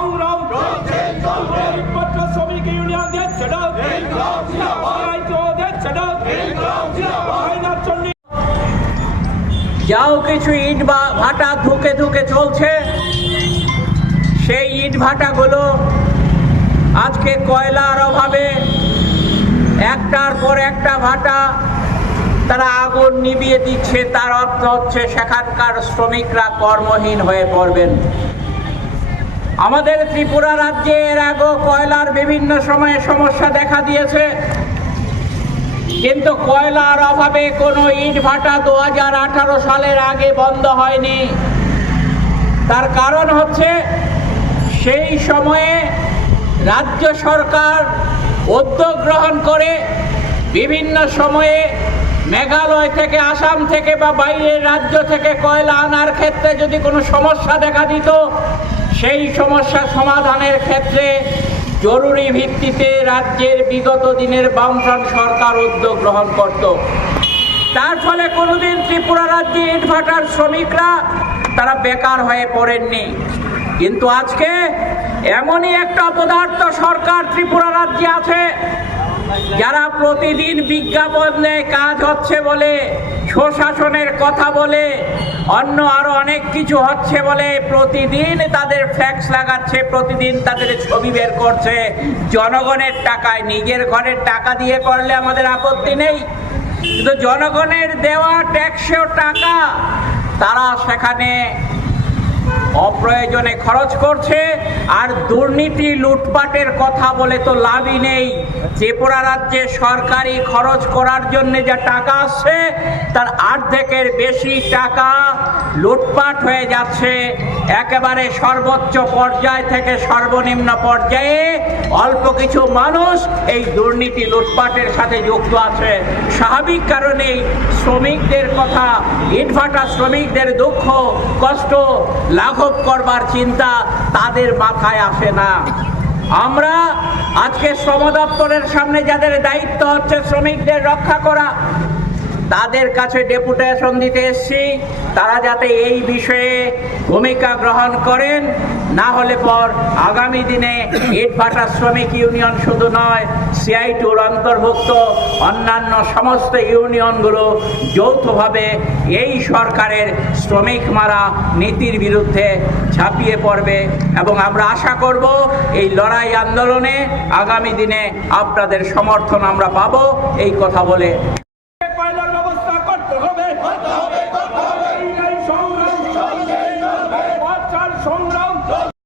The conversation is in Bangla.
সংগ্রাম ইটভাটা শ্রমিক ইউনিয়নদের ছেড়ে যাও কিছু ইট ভাটা ধুকে ধুকে চলছে, সেই ইট ভাটাগুলো আজকে কয়লার অভাবে একটার পর একটা ভাটা তারা আগুন নিভিয়ে দিচ্ছে। তার অর্থ হচ্ছে সেখানকার শ্রমিকরা কর্মহীন হয়ে পড়বেন। আমাদের ত্রিপুরা রাজ্যে এর আগেও কয়লার বিভিন্ন সময়ে সমস্যা দেখা দিয়েছে, কিন্তু কয়লার অভাবে কোনো ইট ভাটা 2018 সালের আগে বন্ধ হয়নি। তার কারণ হচ্ছে সেই সময়ে রাজ্য সরকার উদ্যোগ গ্রহণ করে বিভিন্ন সময়ে মেঘালয় থেকে, আসাম থেকে বা বাইরের রাজ্য থেকে কয়লা আনার ক্ষেত্রে যদি কোনো সমস্যা দেখা দিত, সেই সমস্যা সমাধানের ক্ষেত্রে জরুরি ভিত্তিতে রাজ্যের বিগত দিনের বামফ্রন্ট সরকার উদ্যোগ গ্রহণ করত। তার ফলে কোনোদিন ত্রিপুরা রাজ্যে ইটভাটার শ্রমিকরা তারা বেকার হয়ে পড়েননি। কিন্তু আজকে এমনই একটা অপদার্থ সরকার ত্রিপুরা রাজ্যে আছে, যারা প্রতিদিন বিজ্ঞাপন দেয় কাজ হচ্ছে বলে, সুশাসনের কথা বলে, অন্য আরো অনেক কিছু হচ্ছে বলে প্রতিদিন তাদের ফ্ল্যাক্স লাগাচ্ছে, প্রতিদিন তাদের ছবি বের করছে জনগণের টাকায়। নিজের ঘরের টাকা দিয়ে করলে আমাদের আপত্তি নেই, কিন্তু জনগণের দেওয়া ট্যাক্সের টাকা তারা সেখানে অপ্রয়োজনে খরচ করছে। আর দুর্নীতি লুটপাটের কথা বলে তো লাভই নেই। ত্রিপুরা রাজ্যে সরকারি খরচ করার জন্য যা টাকা আসছে তার অর্ধেকের বেশি টাকা লুটপাট হয়ে যাচ্ছে। একেবারে সর্বোচ্চ পর্যায় থেকে সর্বনিম্ন পর্যায়ে অল্প কিছু মানুষ এই দুর্নীতি লুটপাটের সাথে যুক্ত আছে। স্বাভাবিক কারণেই শ্রমিকদের কথা, ইটভাটা শ্রমিকদের দুঃখ কষ্ট লাঘব করবার চিন্তা তাদের মাথায় আসে না। আমরা আজকে শ্রম দপ্তরের সামনে যাদের দায়িত্ব হচ্ছে শ্রমিকদের রক্ষা করা, তাদের কাছে ডেপুটেশন দিতে এসেছি, তারা যাতে এই বিষয়ে ভূমিকা গ্রহণ করেন। না হলে পর আগামী দিনে ইটভাটা শ্রমিক ইউনিয়ন শুধু নয়, CI2-র অন্তর্ভুক্ত অন্যান্য সমস্ত ইউনিয়নগুলো যৌথভাবে এই সরকারের শ্রমিক মারা নীতির বিরুদ্ধে ঝাঁপিয়ে পড়বে। এবং আমরা আশা করব এই লড়াই আন্দোলনে আগামী দিনে আপনাদের সমর্থন আমরা পাবো। এই কথা বলে